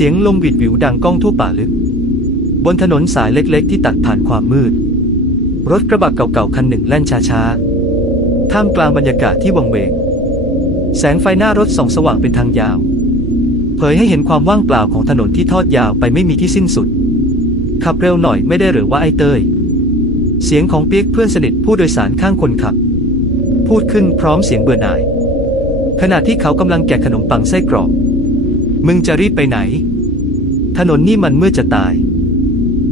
เสียงลมหวิดหวิวดังก้องทั่วป่าลึก บนถนนสายเล็กๆ ที่ตัดผ่านความมืด รถกระบะเก่าๆ คันหนึ่งแล่นช้าๆ ท่ามกลางบรรยากาศที่วังเวง แสงไฟหน้ารถส่องสว่างเป็นทางยาว เผยให้เห็นความว่างเปล่าของถนนที่ทอดยาวไปไม่มีที่สิ้นสุด ขับเร็วหน่อยไม่ได้หรือว่าไอ้เตย เสียงของเปียกเพื่อนสนิทผู้โดยสารข้างคนขับ พูดขึ้นพร้อมเสียงเบื่อหน่าย ขณะที่เขากำลังแกะขนมปังไส้กรอกมึงจะรีบไปไหน ถนนนี่มันมืดจะตาย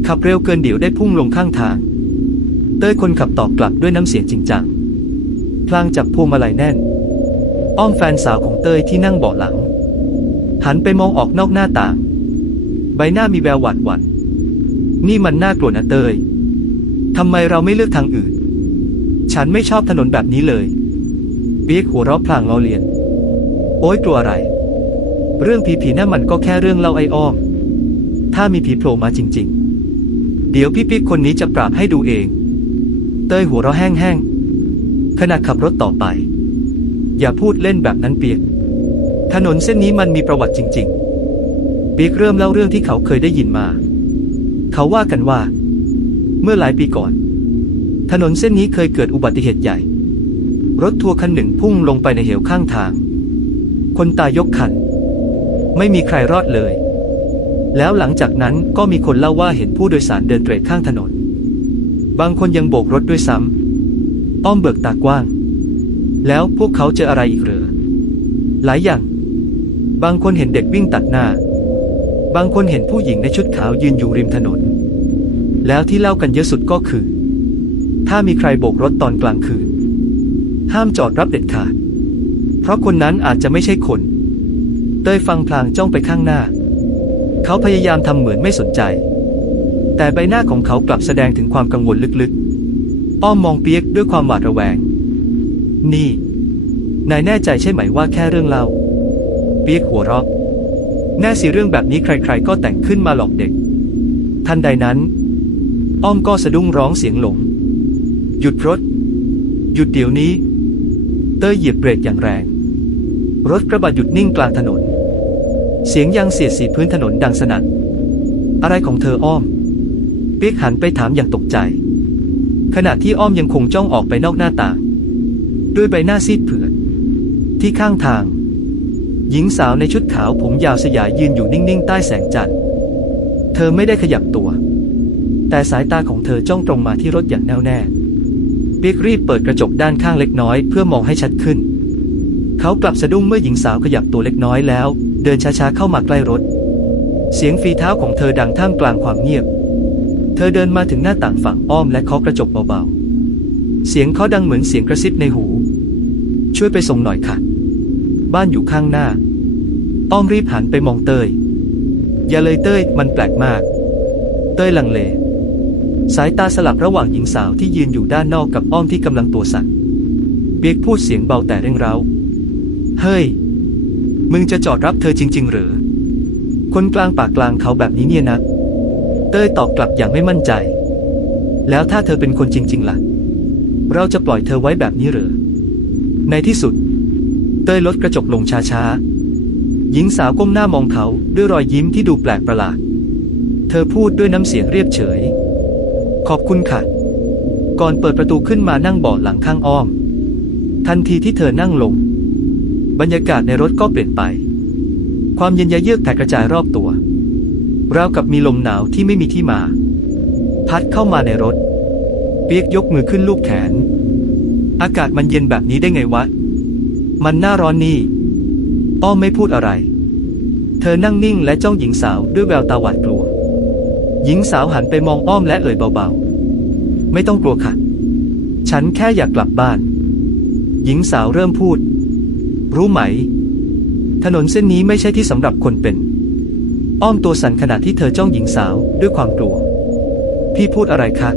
ขับเร็วเกินเดี๋ยวได้พุ่งลงข้างทาง เต้ยคนขับตอบกลับด้วยน้ำเสียงจริงจัง พลางจับพวงมาลัยแน่น อ้อมแฟนสาวของเต้ยที่นั่งเบาะหลัง หันไปมองออกนอกหน้าต่าง ใบหน้ามีแววหวาดหวั่นนี่มันน่ากลัวนะเต้ยทำไมเราไม่เลือกทางอื่น ฉันไม่ชอบถนนแบบนี้เลยเปียกหัวเราะพลางล้อเลียน โอ๊ยกลัวอะไร เรื่องผีผีนั่นมันก็แค่เรื่องเล่าไอ้อ้อม ถ้ามีผีโผล่มาจริง ๆ เดี๋ยวพี่ปิ๊กคนนี้จะปราบให้ดูเอง เต้ยหัวเราะแห้งๆขณะขับรถต่อไป อย่าพูดเล่นแบบนั้นเปียก ถนนเส้นนี้มันมีประวัติจริง ๆ เปียกเริ่มเล่าเรื่องที่เขาเคยได้ยินมา เขาว่ากันว่า เมื่อหลายปีก่อน ถนนเส้นนี้เคยเกิดอุบัติเหตุใหญ่ รถทัวร์คันหนึ่งพุ่งลงไปในเหวข้างทาง คนตายยกคัน ไม่มีใครรอดเลย แล้วหลังจากนั้นก็มีคนเล่าว่าเห็นผู้โดยสารเดินเตร่ข้างถนน บางคนยังโบกรถด้วยซ้ำอ้อมเบิกตากว้าง แล้วพวกเขาเจออะไรอีกหรือหลายอย่าง บางคนเห็นเด็กวิ่งตัดหน้า บางคนเห็นผู้หญิงในชุดขาวยืนอยู่ริมถนน แล้วที่เล่ากันเยอะสุดก็คือ ถ้ามีใครโบกรถตอนกลางคืน ห้ามจอดรับเด็ดขาด เพราะคนนั้นอาจจะไม่ใช่คน เต้ยฟังพลางจ้องไปข้างหน้า เขาพยายามทำเหมือนไม่สนใจ แต่ใบหน้าของเขากลับแสดงถึงความกังวลลึกๆ อ้อมมองเปียกด้วยความหวาดระแวง นี่ นายแน่ใจใช่ไหมว่าแค่เรื่องเล่า เปียกหัวเราะ แน่สิเรื่องแบบนี้ใครๆ ก็แต่งขึ้นมาหลอกเด็ก ทันใดนั้น อ้อมก็สะดุ้งร้องเสียงหลง หยุดรถ หยุดเดี๋ยวนี้ เต้ยเหยียบเบรกอย่างแรง รถกระบะหยุดนิ่งกลางถนน เสียงยางเสียดสีพื้นถนนดังสนั่น อะไรของเธออ้อม เปียกหันไปถามอย่างตกใจ ขณะที่อ้อมยังคงจ้องออกไปนอกหน้าต่าง ด้วยใบหน้าซีดเผือด ที่ข้างทาง หญิงสาวในชุดขาวผมยาวสยายยืนอยู่นิ่งๆ ใต้แสงจันทร์ เธอไม่ได้ขยับตัว แต่สายตาของเธอจ้องตรงมาที่รถอย่างแน่วแน่ เปียกรีบเปิดกระจกด้านข้างเล็กน้อยเพื่อมองให้ชัดขึ้น เขากลับสะดุ้งเมื่อหญิงสาวขยับตัวเล็กน้อยแล้ว เดินช้าๆเข้ามาใกล้รถ เสียงฝีเท้าของเธอดังท่ามกลางความเงียบ เธอเดินมาถึงหน้าต่างฝั่งอ้อมและเคาะกระจกเบาๆ เสียงเคาะดังเหมือนเสียงกระซิบในหู ช่วยไปส่งหน่อยค่ะ บ้านอยู่ข้างหน้า อ้อมรีบหันไปมองเตย อย่าเลยเตยมันแปลกมาก เตยลังเล สายตาสลับระหว่างหญิงสาวที่ยืนอยู่ด้านนอกกับอ้อมที่กำลังตัวสั่นเบียกพูดเสียงเบาแต่เร่งเร้า เฮ้ย มึงจะจอดรับเธอจริง ๆ หรือ คนกลางปากกลางเขาแบบนี้เนี่ยนะ เต้ยตอบกลับอย่างไม่มั่นใจ แล้วถ้าเธอเป็นคนจริง ๆ ล่ะ เราจะปล่อยเธอไว้แบบนี้หรือ ในที่สุด เต้ยลดกระจกลงช้าๆ หญิงสาวก้มหน้ามองเขาด้วยรอยยิ้มที่ดูแปลกประหลาด เธอพูดด้วยน้ำเสียงเรียบเฉย ขอบคุณค่ะ ก่อนเปิดประตูขึ้นมานั่งเบาะหลังข้างอ้อม ทันทีที่เธอนั่งลง บรรยากาศในรถก็เปลี่ยนไป ความเย็นยะเยือกแผ่กระจายรอบตัว ราวกับมีลมหนาวที่ไม่มีที่มา พัดเข้ามาในรถ เปียกยกมือขึ้นลูบแขน อากาศมันเย็นแบบนี้ได้ไงวะ มันน้าร้อนนี่อ้อมไม่พูดอะไร เธอนั่งนิ่งและจ้องหญิงสาวด้วยแววตาหวาดกลัว หญิงสาวหันไปมองอ้อมและเอ่ยเบาๆ ไม่ต้องกลัวค่ะ ฉันแค่อยากกลับบ้าน หญิงสาวเริ่มพูด รู้ไหม ถนนเส้นนี้ไม่ใช่ที่สำหรับคนเป็น อ้อมตัวสั่นขณะที่เธอจ้องหญิงสาวด้วยความกลัว พี่พูดอะไรคะ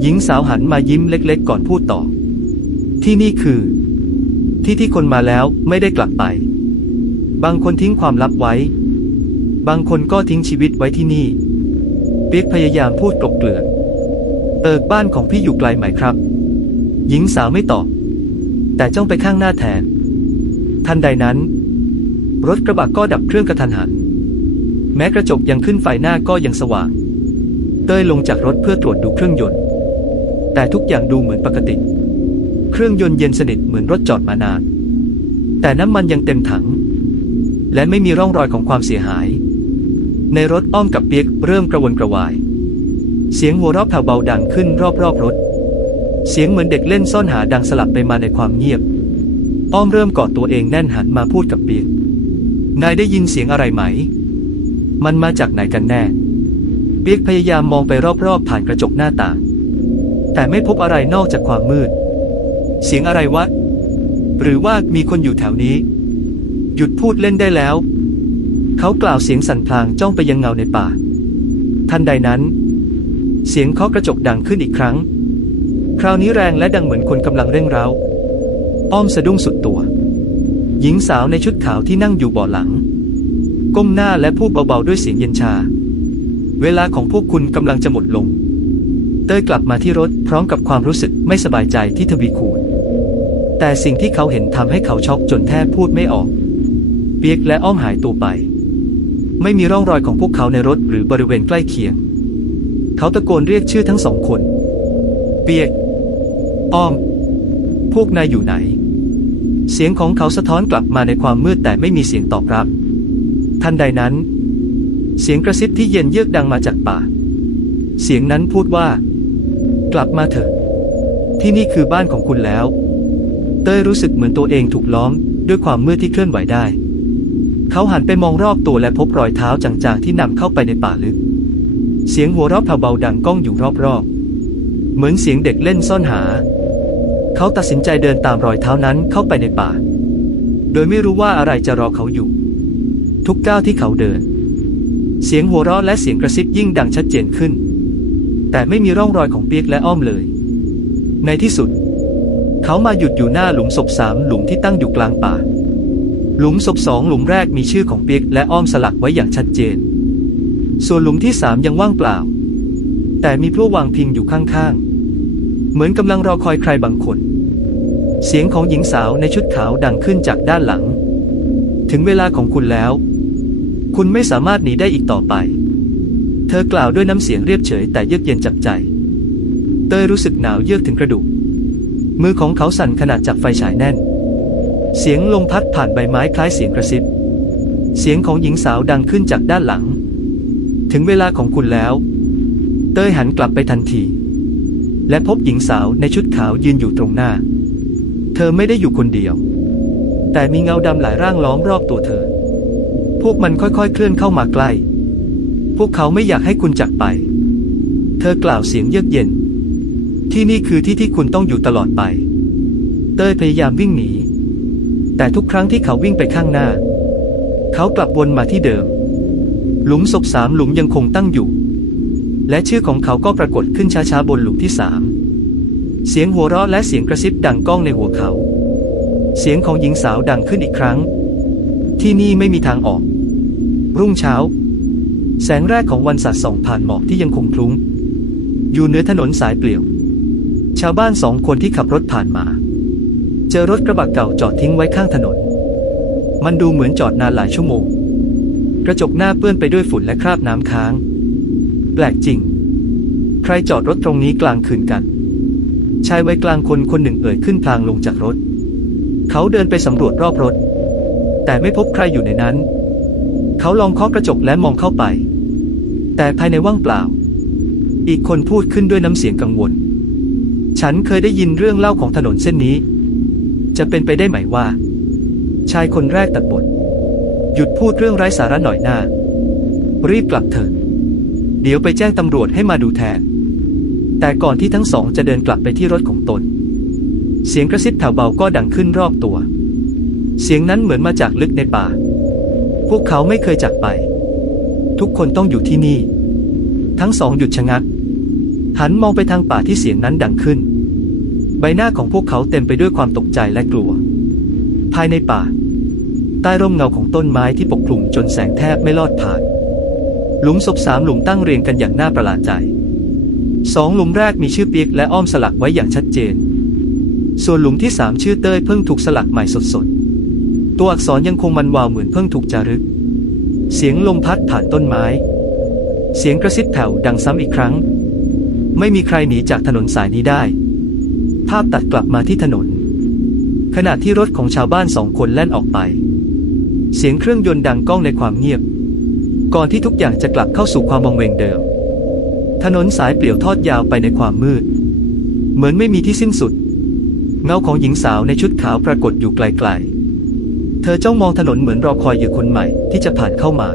หญิงสาวหันมายิ้มเล็กๆ ก่อนพูดต่อ ที่นี่คือ ที่ที่คนมาแล้วไม่ได้กลับไป บางคนทิ้งความลับไว้ บางคนก็ทิ้งชีวิตไว้ที่นี่เปียกพยายามพูดกลบเกลื่อนเอิกบ้านของพี่อยู่ไกลไหมครับ หญิงสาวไม่ตอบ แต่จ้องไปข้างหน้าแทน ทันใดนั้น รถกระบะก็ดับเครื่องกระทันหัน แม้กระจกยังขึ้นไฟหน้าก็ยังสว่าง เต้ยลงจากรถเพื่อตรวจดูเครื่องยนต์ แต่ทุกอย่างดูเหมือนปกติ เครื่องยนต์เย็นสนิทเหมือนรถจอดมานาน แต่น้ำมันยังเต็มถัง และไม่มีร่องรอยของความเสียหาย ในรถอ้อมกับเปียกเริ่มกระวนกระวาย เสียงหัวเราะแผ่วเบาดังขึ้นรอบๆรถ เสียงเหมือนเด็กเล่นซ่อนหาดังสลับไปมาในความเงียบ อ้อมเริ่มกอดตัวเองแน่นหันมาพูดกับเปียกนายได้ยินเสียงอะไรไหม มันมาจากไหนกันแน่เปียกพยายามมองไปรอบๆ ผ่านกระจกหน้าต่าง แต่ไม่พบอะไรนอกจากความมืด เสียงอะไรวะ หรือว่ามีคนอยู่แถวนี้ หยุดพูดเล่นได้แล้ว เขากล่าวเสียงสั่นพลางจ้องไปยังเงาในป่า ทันใดนั้น เสียงเคาะกระจกดังขึ้นอีกครั้ง คราวนี้แรงและดังเหมือนคนกำลังเร่งเร้า อ้อมสะดุ้งสุดตัว หญิงสาวในชุดขาวที่นั่งอยู่เบาะหลัง ก้มหน้าและพูดเบาๆด้วยเสียงเย็นชา เวลาของพวกคุณกำลังจะหมดลง เต้ยกลับมาที่รถพร้อมกับความรู้สึกไม่สบายใจที่ทวีคูณแต่สิ่งที่เขาเห็นทำให้เขาช็อกจนแทบพูดไม่ออก เปียกและอ้อมหายตัวไป ไม่มีร่องรอยของพวกเขาในรถหรือบริเวณใกล้เคียง เขาตะโกนเรียกชื่อทั้งสองคน เปียก อ้อม พวกนายอยู่ไหน เสียงของเขาสะท้อนกลับมาในความมืดแต่ไม่มีเสียงตอบรับ ทันใดนั้น เสียงกระซิบที่เย็นเยือกดังมาจากป่า เสียงนั้นพูดว่า กลับมาเถอะ ที่นี่คือบ้านของคุณแล้ว เต้ยรู้สึกเหมือนตัวเองถูกล้อม ด้วยความมืดที่เคลื่อนไหวได้ เขาหันไปมองรอบตัวและพบรอยเท้าจางๆที่นำเข้าไปในป่าลึก เสียงหัวเราะเบาๆดังก้องอยู่รอบๆ เหมือนเสียงเด็กเล่นซ่อนหา เขาตัดสินใจเดินตามรอยเท้านั้นเข้าไปในป่า โดยไม่รู้ว่าอะไรจะรอเขาอยู่ ทุกก้าวที่เขาเดิน เสียงหัวเราะและเสียงกระซิบยิ่งดังชัดเจนขึ้น แต่ไม่มีร่องรอยของเปียกและอ้อมเลย ในที่สุด เขามาหยุดอยู่หน้าหลุมศพสามหลุมที่ตั้งอยู่กลางป่า หลุมศพสองหลุมแรกมีชื่อของเปียกและอ้อมสลักไว้อย่างชัดเจน ส่วนหลุมที่สามยังว่างเปล่า แต่มีพลั่ววางพิงอยู่ข้างๆ เหมือนกำลังรอคอยใครบางคน เสียงของหญิงสาวในชุดขาวดังขึ้นจากด้านหลัง ถึงเวลาของคุณแล้ว คุณไม่สามารถหนีได้อีกต่อไป เธอกล่าวด้วยน้ำเสียงเรียบเฉยแต่เยือกเย็นจับใจ เต้ยรู้สึกหนาวเยือกถึงกระดูก มือของเขาสั่นขณะจับไฟฉายแน่น เสียงลมพัดผ่านใบไม้คล้ายเสียงกระซิบ เสียงของหญิงสาวดังขึ้นจากด้านหลัง ถึงเวลาของคุณแล้ว เต้ยหันกลับไปทันที และพบหญิงสาวในชุดขาวยืนอยู่ตรงหน้า เธอไม่ได้อยู่คนเดียว แต่มีเงาดำหลายร่างล้อมรอบตัวเธอ พวกมันค่อยๆเคลื่อนเข้ามาใกล้ พวกเขาไม่อยากให้คุณจากไป เธอกล่าวเสียงเยือกเย็น ที่นี่คือที่ที่คุณต้องอยู่ตลอดไป เต้ยพยายามวิ่งหนี แต่ทุกครั้งที่เขาวิ่งไปข้างหน้า เขากลับวนมาที่เดิม หลุมศพสามหลุมยังคงตั้งอยู่ และชื่อของเขาก็ปรากฏขึ้นช้าๆบนหลุมที่สามเสียงหัวเราะและเสียงกระซิบดังก้องในหัวเขา เสียงของหญิงสาวดังขึ้นอีกครั้ง ที่นี่ไม่มีทางออก รุ่งเช้า แสงแรกของวันสัตว์ส่องผ่านหมอกที่ยังคงคลุ้ง อยู่เหนือถนนสายเปลี่ยว ชาวบ้านสองคนที่ขับรถผ่านมา เจอรถกระบะเก่าจอดทิ้งไว้ข้างถนน มันดูเหมือนจอดนานหลายชั่วโมง กระจกหน้าเปื้อนไปด้วยฝุ่นและคราบน้ำค้าง ปลกจริง ใครจอดรถตรงนี้กลางคืนกัน ชายวัยกลางคนคนหนึ่งเอ่ยขึ้นพลางลงจากรถ เขาเดินไปสำรวจรอบรถ แต่ไม่พบใครอยู่ในนั้น เขาลองเคาะกระจกและมองเข้าไป แต่ภายในว่างเปล่า อีกคนพูดขึ้นด้วยน้ำเสียงกังวล ฉันเคยได้ยินเรื่องเล่าของถนนเส้นนี้ จะเป็นไปได้ไหมว่า ชายคนแรกตัดบท หยุดพูดเรื่องไร้สาระหน่อยหน้ารีบกลับเถิด เดี๋ยวไปแจ้งตำรวจให้มาดูแทน แต่ก่อนที่ทั้งสองจะเดินกลับไปที่รถของตน เสียงกระซิบแผ่วเบาก็ดังขึ้นรอบตัว เสียงนั้นเหมือนมาจากลึกในป่า พวกเขาไม่เคยจากไป ทุกคนต้องอยู่ที่นี่ ทั้งสองหยุดชะงัก หันมองไปทางป่าที่เสียงนั้นดังขึ้น ใบหน้าของพวกเขาเต็มไปด้วยความตกใจและกลัว ภายในป่า ใต้ร่มเงาของต้นไม้ที่ปกคลุมจนแสงแทบไม่ลอดผ่าน หลุมศพสามหลุมตั้งเรียงกันอย่างน่าประหลาดใจสองหลุมแรกมีชื่อเปียกและอ้อมสลักไว้อย่างชัดเจน ส่วนหลุมที่สามชื่อเต้ยเพิ่งถูกสลักใหม่สดๆ ตัวอักษรยังคงมันวาวเหมือนเพิ่งถูกจารึก เสียงลมพัดผ่านต้นไม้ เสียงกระซิบแผ่วดังซ้ำอีกครั้ง ไม่มีใครหนีจากถนนสายนี้ได้ ภาพตัดกลับมาที่ถนน ขณะที่รถของชาวบ้านสองคนแล่นออกไป เสียงเครื่องยนต์ดังก้องในความเงียบ ก่อนที่ทุกอย่างจะกลับเข้าสู่ความวังเวงเดิม ถนนสายเปลี่ยวทอดยาวไปในความมืด เหมือนไม่มีที่สิ้นสุด เงาของหญิงสาวในชุดขาวปรากฏอยู่ไกลๆ เธอจ้องมองถนนเหมือนรอคอยเหยื่อคนใหม่ที่จะผ่านเข้ามา